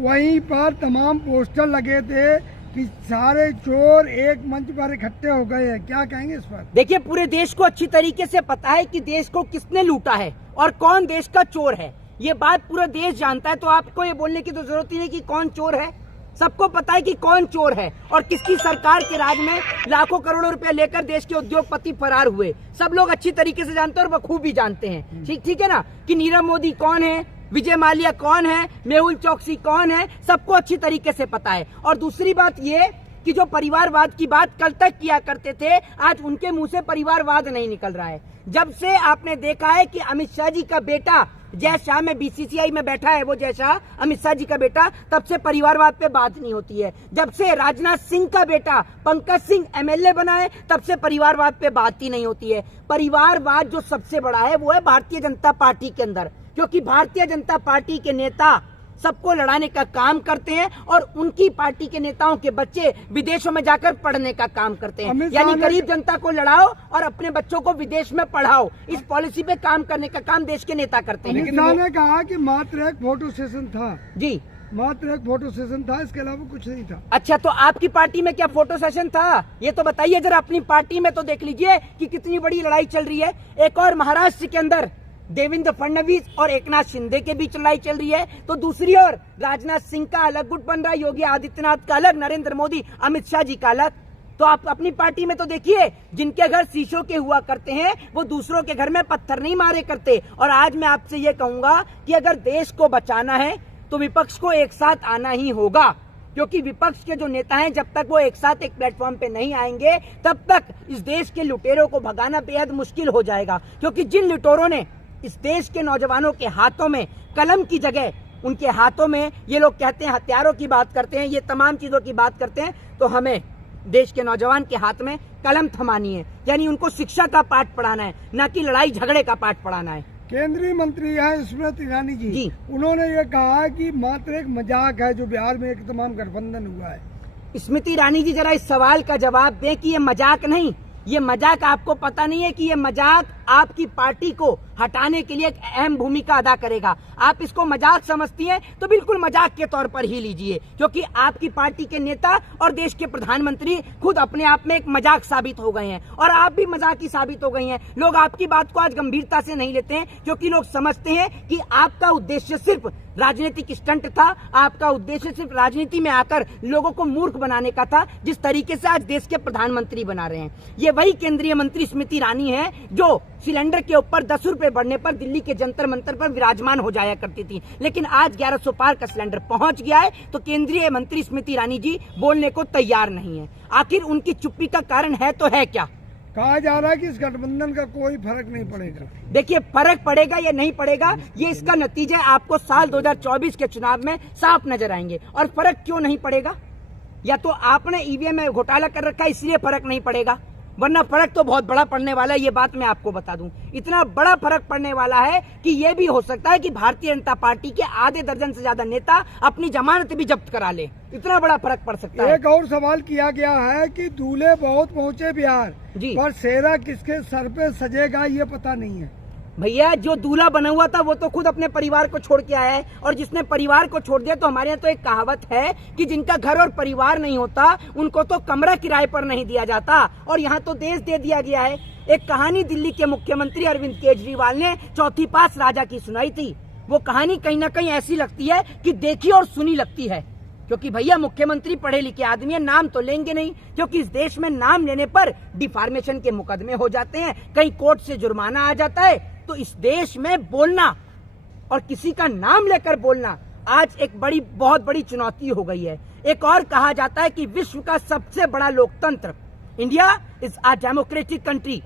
वहीं पर तमाम पोस्टर लगे थे कि सारे चोर एक मंच पर इकट्ठे हो गए हैं। क्या कहेंगे इस पर? देखिए, पूरे देश को अच्छी तरीके से पता है कि देश को किसने लूटा है और कौन देश का चोर है। ये बात पूरा देश जानता है, तो आपको ये बोलने की तो जरूरत ही नहीं कि कौन चोर है। सबको पता है कि कौन चोर है और किसकी सरकार के राज में लाखों करोड़ों रुपए लेकर देश के उद्योगपति फरार हुए। सब लोग अच्छी तरीके से जानते हैं और बखूबी जानते हैं। ठीक है ना, कि नीरव मोदी कौन है, विजय माल्या कौन है, मेहुल चोकसी कौन है, सबको अच्छी तरीके से पता है। और दूसरी बात ये कि जो परिवारवाद की बात कल तक किया करते थे, आज उनके मुंह से परिवारवाद नहीं निकल रहा है। जब से आपने देखा है कि अमित शाह जी का बेटा जय शाह में बीसीसीआई में बैठा है, वो जय शाह अमित शाह जी का बेटा, तब से परिवारवाद पे बात नहीं होती है। जब से राजनाथ सिंह का बेटा पंकज सिंह एमएलए बना है, तब से परिवारवाद पे बात ही नहीं होती है। परिवारवाद जो सबसे बड़ा है वो है भारतीय जनता पार्टी के अंदर, क्योंकि भारतीय जनता पार्टी के नेता सबको लड़ाने का काम करते हैं और उनकी पार्टी के नेताओं के बच्चे विदेशों में जाकर पढ़ने का काम करते हैं। यानी गरीब जनता को लड़ाओ और अपने बच्चों को विदेश में पढ़ाओ, इस पॉलिसी पे काम करने का काम देश के नेता करते हैं। अमित शाह ने कहा कि मात्र एक फोटो सेशन था। जी, मात्र एक फोटो सेशन था, इसके अलावा कुछ नहीं था। अच्छा, तो आपकी पार्टी में क्या फोटो सेशन था? ये तो बताइए जरा। अपनी पार्टी में तो देख लीजिए कि कितनी बड़ी लड़ाई चल रही है। एक और महाराष्ट्र के अंदर देवेंद्र फडणवीस और एकनाथ शिंदे के बीच लड़ाई चल रही है, तो दूसरी ओर राजनाथ सिंह का अलग गुट बन रहा है, योगी आदित्यनाथ का अलग, नरेंद्र मोदी अमित शाह जी का अलग। तो आप अपनी पार्टी में तो देखिए, जिनके घर शीशों के हुआ करते हैं वो दूसरों के घर में पत्थर नहीं मारे करते। और आज मैं आपसे ये कहूंगा कि अगर देश को बचाना है तो विपक्ष को एक साथ आना ही होगा, क्योंकि विपक्ष के जो नेता हैं जब तक वो एक साथ एक प्लेटफॉर्म पे नहीं आएंगे तब तक इस देश के लुटेरों को भगाना बेहद मुश्किल हो जाएगा। क्योंकि जिन लुटेरों ने इस देश के नौजवानों के हाथों में कलम की जगह उनके हाथों में, ये लोग कहते हैं हथियारों की बात करते हैं, ये तमाम चीजों की बात करते हैं, तो हमें देश के नौजवान के हाथ में कलम थमानी है। यानी उनको शिक्षा का पाठ पढ़ाना है, न कि लड़ाई झगड़े का पाठ पढ़ाना है। केंद्रीय मंत्री है स्मृति ईरानी जी, उन्होंने ये कहा कि मात्र एक मजाक है जो बिहार में एक तमाम गठबंधन हुआ है। स्मृति ईरानी जी, जरा इस सवाल का जवाब दें कि ये मजाक नहीं, ये मजाक आपको पता नहीं है कि ये मजाक आपकी पार्टी को हटाने के लिए एक अहम भूमिका अदा करेगा। आप इसको मजाक समझती हैं तो बिल्कुल मजाक के तौर पर ही लीजिए, क्योंकि आपकी पार्टी के नेता और देश के प्रधानमंत्री खुद अपने आप में एक मजाक साबित हो गए हैं और आप भी मजाक ही साबित हो गई हैं। लोग आपकी बात को आज गंभीरता से नहीं लेते हैं, क्योंकि लोग समझते हैं कि आपका उद्देश्य सिर्फ राजनीतिक स्टंट था, आपका उद्देश्य सिर्फ राजनीति में आकर लोगों को मूर्ख बनाने का था, जिस तरीके से आज देश के प्रधानमंत्री बना रहे हैं। ये वही केंद्रीय मंत्री स्मृति ईरानी है जो सिलेंडर के ऊपर 10 रुपए बढ़ने पर दिल्ली के जंतर मंतर पर विराजमान हो जाया करती थी, लेकिन आज 1100 पार का सिलेंडर पहुंच गया है तो केंद्रीय मंत्री स्मृति ईरानी जी बोलने को तैयार नहीं है। आखिर उनकी चुप्पी का कारण है तो है क्या? कहा जा रहा है कि इस गठबंधन का कोई फर्क नहीं पड़ेगा। देखिए, फर्क पड़ेगा या नहीं पड़ेगा, ये इसका नतीजा आपको साल 2024 के चुनाव में साफ नजर आएंगे। और फर्क क्यों नहीं पड़ेगा? या तो आपने ईवीएम में घोटाला कर रखा है इसलिए फर्क नहीं पड़ेगा, वरना फर्क तो बहुत बड़ा पड़ने वाला है। ये बात मैं आपको बता दूं, इतना बड़ा फर्क पड़ने वाला है कि ये भी हो सकता है कि भारतीय जनता पार्टी के आधे दर्जन से ज्यादा नेता अपनी जमानत भी जब्त करा ले। इतना बड़ा फर्क पड़ सकता है। एक और सवाल किया गया है कि दूल्हे बहुत पहुंचे बिहार जी, पर सेहरा किसके सर पे सजेगा ये पता नहीं है। भैया, जो दूल्हा बना हुआ था वो तो खुद अपने परिवार को छोड़ के आया है, और जिसने परिवार को छोड़ दिया, तो हमारे यहाँ तो एक कहावत है कि जिनका घर और परिवार नहीं होता उनको तो कमरा किराए पर नहीं दिया जाता, और यहाँ तो देश दे दिया गया है। एक कहानी दिल्ली के मुख्यमंत्री अरविंद केजरीवाल ने चौथी पास राजा की सुनाई थी। वो कहानी कहीं ना कहीं ऐसी लगती है कि देखी और सुनी लगती है, क्योंकि भैया मुख्यमंत्री पढ़े लिखे आदमी है, नाम तो लेंगे नहीं, क्योंकि इस देश में नाम लेने पर डिफार्मेशन के मुकदमे हो जाते हैं, कहीं कोर्ट से जुर्माना आ जाता है। तो इस देश में बोलना और किसी का नाम लेकर बोलना आज एक बहुत बड़ी चुनौती हो गई है। एक और कहा जाता है कि विश्व का सबसे बड़ा लोकतंत्र, India is a democratic country,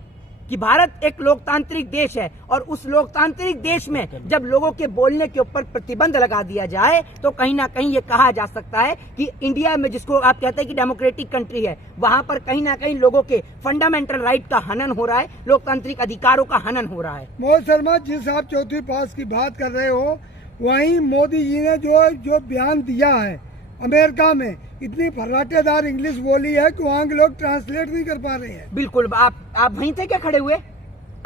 कि भारत एक लोकतांत्रिक देश है, और उस लोकतांत्रिक देश में जब लोगों के बोलने के ऊपर प्रतिबंध लगा दिया जाए तो कहीं ना कहीं ये कहा जा सकता है कि इंडिया में, जिसको आप कहते हैं कि डेमोक्रेटिक कंट्री है, वहां पर कहीं ना कहीं लोगों के फंडामेंटल राइट का हनन हो रहा है, लोकतांत्रिक अधिकारों का हनन हो रहा है। मोहित शर्मा, जिस आप चौथी पास की बात कर रहे हो, वहीं मोदी जी ने जो बयान दिया है अमेरिका में, इतनी फर्राटेदार इंग्लिश बोली है कि वहाँ के लोग ट्रांसलेट नहीं कर पा रहे हैं। बिल्कुल, आप वहीं थे क्या खड़े हुए?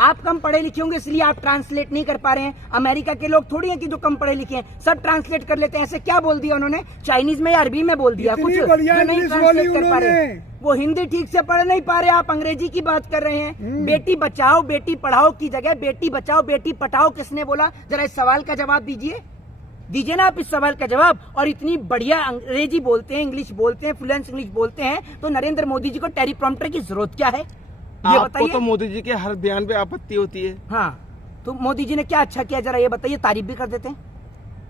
आप कम पढ़े लिखे होंगे इसलिए आप ट्रांसलेट नहीं कर पा रहे हैं। अमेरिका के लोग थोड़ी हैं कि जो कम पढ़े लिखे हैं, सब ट्रांसलेट कर लेते हैं। ऐसे क्या बोल दिया उन्होंने, चाइनीज में या अरबी में बोल दिया कुछ इतनी बढ़िया जो नहीं इंग्लिश ट्रांसलेट बोली कर पा रहे। उन्होंने। वो हिंदी ठीक से पढ़ नहीं पा रहे, आप अंग्रेजी की बात कर रहे हैं। बेटी बचाओ बेटी पढ़ाओ की जगह बेटी बचाओ बेटी पढ़ाओ किसने बोला? जरा इस सवाल का जवाब दीजिए ना आप इस सवाल का जवाब। और इतनी बढ़िया अंग्रेजी बोलते हैं, इंग्लिश बोलते हैं, फ्लुएंट इंग्लिश बोलते हैं, तो नरेंद्र मोदी जी को टेलीप्रॉम्प्टर की जरूरत क्या है? ये आपको बताइए। तो मोदी जी के हर बयान पे आपत्ति होती है। हाँ, तो मोदी जी ने क्या अच्छा किया जरा ये बताइए, तारीफ भी कर देते हैं।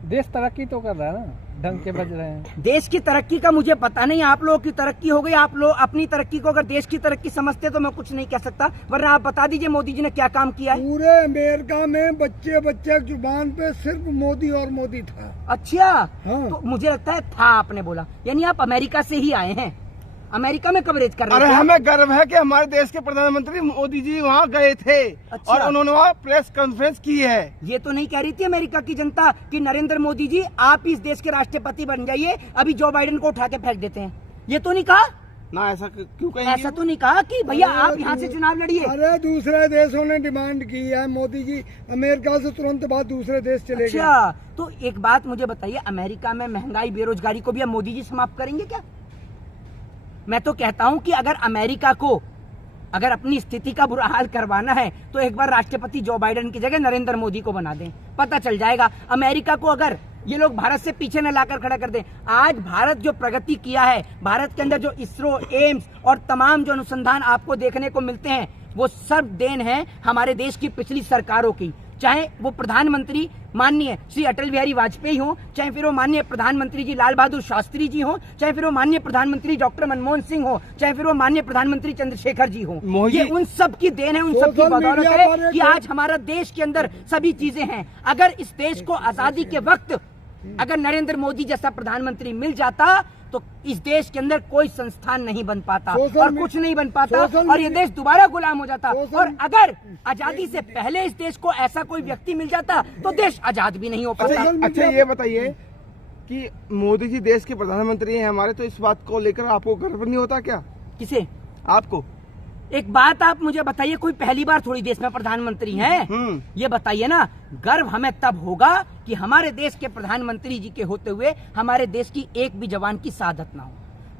देश तरक्की तो कर रहा है ना, ढंग के बज रहे हैं। देश की तरक्की का मुझे पता नहीं, आप लोगों की तरक्की हो गई। आप लोग अपनी तरक्की को अगर देश की तरक्की समझते तो मैं कुछ नहीं कह सकता, वरना आप बता दीजिए मोदी जी ने क्या काम किया है। पूरे अमेरिका में बच्चे बच्चे की जुबान पे सिर्फ मोदी और मोदी था। अच्छा, हाँ। तो मुझे लगता है था आपने बोला, यानी आप अमेरिका से ही आए हैं, अमेरिका में कवरेज कर रहे अरे थे आप? हमें गर्व है कि हमारे देश के प्रधानमंत्री मोदी जी वहाँ गए थे अच्छा। और उन्होंने वहाँ प्रेस कॉन्फ्रेंस की है। ये तो नहीं कह रही थी अमेरिका की जनता कि नरेंद्र मोदी जी आप इस देश के राष्ट्रपति बन जाइए, अभी जो बाइडेन को उठा के फेंक देते हैं, ये तो नहीं कहा? ना ऐसा क्यों कहेंगे? ऐसा तो नहीं कहा कि भैया आप यहाँ से चुनाव लड़िए। अरे दूसरे देशों ने डिमांड की है, मोदी जी अमेरिका से तुरंत बाद दूसरे देश चले गए। अच्छा, तो एक बात मुझे बताइए, अमेरिका में महंगाई बेरोजगारी को भी अब मोदी जी समाप्त करेंगे क्या? मैं तो कहता हूं कि अगर अमेरिका को अगर अपनी स्थिति का बुरा हाल करवाना है तो एक बार राष्ट्रपति जो बाइडेन की जगह नरेंद्र मोदी को बना दें, पता चल जाएगा। अमेरिका को अगर ये लोग भारत से पीछे न लाकर खड़ा कर दें। आज भारत जो प्रगति किया है, भारत के अंदर जो इसरो, एम्स और तमाम जो अनुसंधान आपको देखने को मिलते हैं, वो सब देन है हमारे देश की पिछली सरकारों की। चाहे वो प्रधानमंत्री माननीय श्री अटल बिहारी वाजपेयी हो, चाहे फिर वो माननीय प्रधानमंत्री जी लाल बहादुर शास्त्री जी हो, चाहे फिर वो माननीय प्रधानमंत्री डॉक्टर मनमोहन सिंह हो, चाहे फिर वो माननीय प्रधानमंत्री चंद्रशेखर जी हो। ये उन सब की देन है, उन सब की बदौलत है कि आज हमारा देश के अंदर सभी चीजें हैं। अगर इस देश को आजादी के वक्त अगर नरेंद्र मोदी जैसा प्रधानमंत्री मिल जाता तो इस देश के अंदर कोई संस्थान नहीं बन पाता और कुछ नहीं बन पाता और ये देश दोबारा गुलाम हो जाता। और अगर आजादी से पहले इस देश को ऐसा कोई व्यक्ति मिल जाता तो देश आजाद भी नहीं हो पाता। अच्छा ये बताइए कि मोदी जी देश के प्रधानमंत्री हैं हमारे, तो इस बात को लेकर आपको गर्व नहीं होता क्या? किसे? आपको। एक बात आप मुझे बताइए, कोई पहली बार थोड़ी देश में प्रधानमंत्री हैं? ये बताइए ना, गर्व हमें तब होगा कि हमारे देश के प्रधानमंत्री जी के होते हुए हमारे देश की एक भी जवान की शहादत ना हो।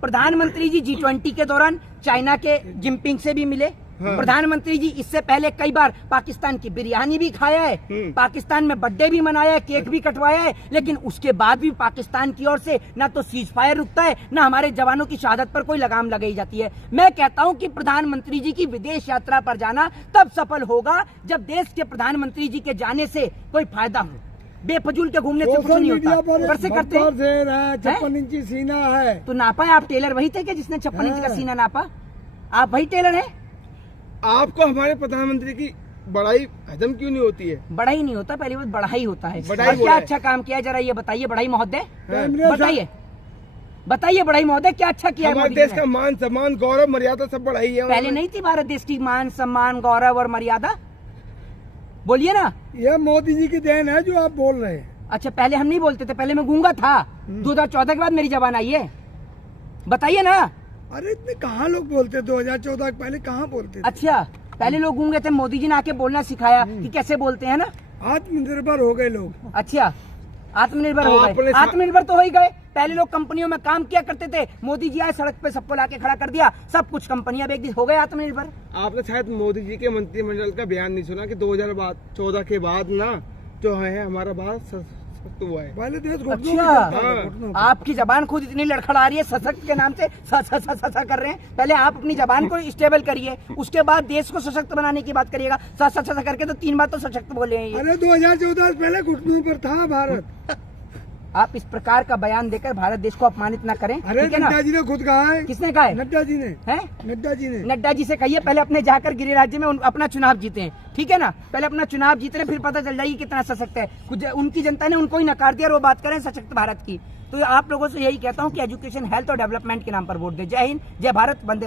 प्रधानमंत्री जी G20 के दौरान चाइना के जिनपिंग से भी मिले। प्रधानमंत्री जी इससे पहले कई बार पाकिस्तान की बिरयानी भी खाया है, पाकिस्तान में बर्थडे भी मनाया है, केक भी कटवाया है, लेकिन उसके बाद भी पाकिस्तान की ओर से ना तो सीज फायर रुकता है, ना हमारे जवानों की शहादत पर कोई लगाम लगाई जाती है। मैं कहता हूं कि प्रधानमंत्री जी की विदेश यात्रा पर जाना तब सफल होगा जब देश के प्रधानमंत्री जी के जाने से कोई फायदा हो। बेफजूल के घूमने से कुछ नहीं होता। कैसे करते हैं? 56 इंची सीना है तो नापा है? आप टेलर वही थे क्या जिसने 56 इंच का सीना नापा? आप वही टेलर हैं? आपको हमारे प्रधानमंत्री की बड़ाई हजम क्यों नहीं होती है? बढ़ाई नहीं होता, पहली बात बढ़ाई होता है। बढ़ाई और क्या बोला है। अच्छा काम किया है जरा ये बताइए बढ़ाई महोदय, हाँ। बताइए बढ़ाई महोदय क्या अच्छा किया है हमारे मोदी देश जी का ने? मान सम्मान गौरव मर्यादा सब बढ़ाई है। पहले नहीं थी भारत देश की मान सम्मान गौरव और मर्यादा? बोलिए ना। ये मोदी जी की देन है जो आप बोल रहे हैं। अच्छा, पहले हम नहीं बोलते थे, पहले मैं गूंगा था। 2014 के बाद मेरी जबान आई है, बताइए ना। अरे इतने कहाँ लोग बोलते, 2014 के पहले कहाँ बोलते थे? अच्छा, पहले लोग गूंगे थे, मोदी जी ने आके बोलना सिखाया कि कैसे बोलते हैं ना। आत्मनिर्भर हो गए लोग। अच्छा, आत्मनिर्भर हो गए। आत्मनिर्भर तो हो ही गए। पहले लोग कंपनियों में काम किया करते थे, मोदी जी आए सड़क पे सबको लाके खड़ा कर दिया, सब कुछ कंपनियां बेच दी, हो गए आत्मनिर्भर। आपने शायद मोदी जी के मंत्रिमंडल का बयान नहीं सुना कि 2014 के बाद ना जो है हमारा भारत सशक्त हुआ है। पहले देश अच्छा, आपकी जबान खुद इतनी लड़खड़ा रही है, सशक्त के नाम से सा कर रहे हैं। पहले आप अपनी जबान को स्टेबल करिए, उसके बाद देश को सशक्त बनाने की बात करिएगा। सा करके तो 3 बार तो सशक्त बोले हैं ये। अरे 2014 से पहले घुटनों पर था भारत। आप इस प्रकार का बयान देकर भारत देश को अपमानित न करें, अरे ठीक है ना? नड्डा जी ने खुद कहा है। किसने कहा है? नड्डा जी ने। हैं? नड्डा जी ने। नड्डा जी से कहिए पहले अपने जाकर गृह राज्य में अपना चुनाव जीते हैं, ठीक है ना? पहले अपना चुनाव जीते हैं, फिर पता चल जाएगी कितना सशक्त है। उनकी जनता ने उनको ही नकार दिया और वो बात करें सशक्त भारत की। तो आप लोगों से यही कहता हूँ कि एजुकेशन, हेल्थ और डेवलपमेंट के नाम पर वोट दे। जय हिंद, जय भारत, वंदे मातरम।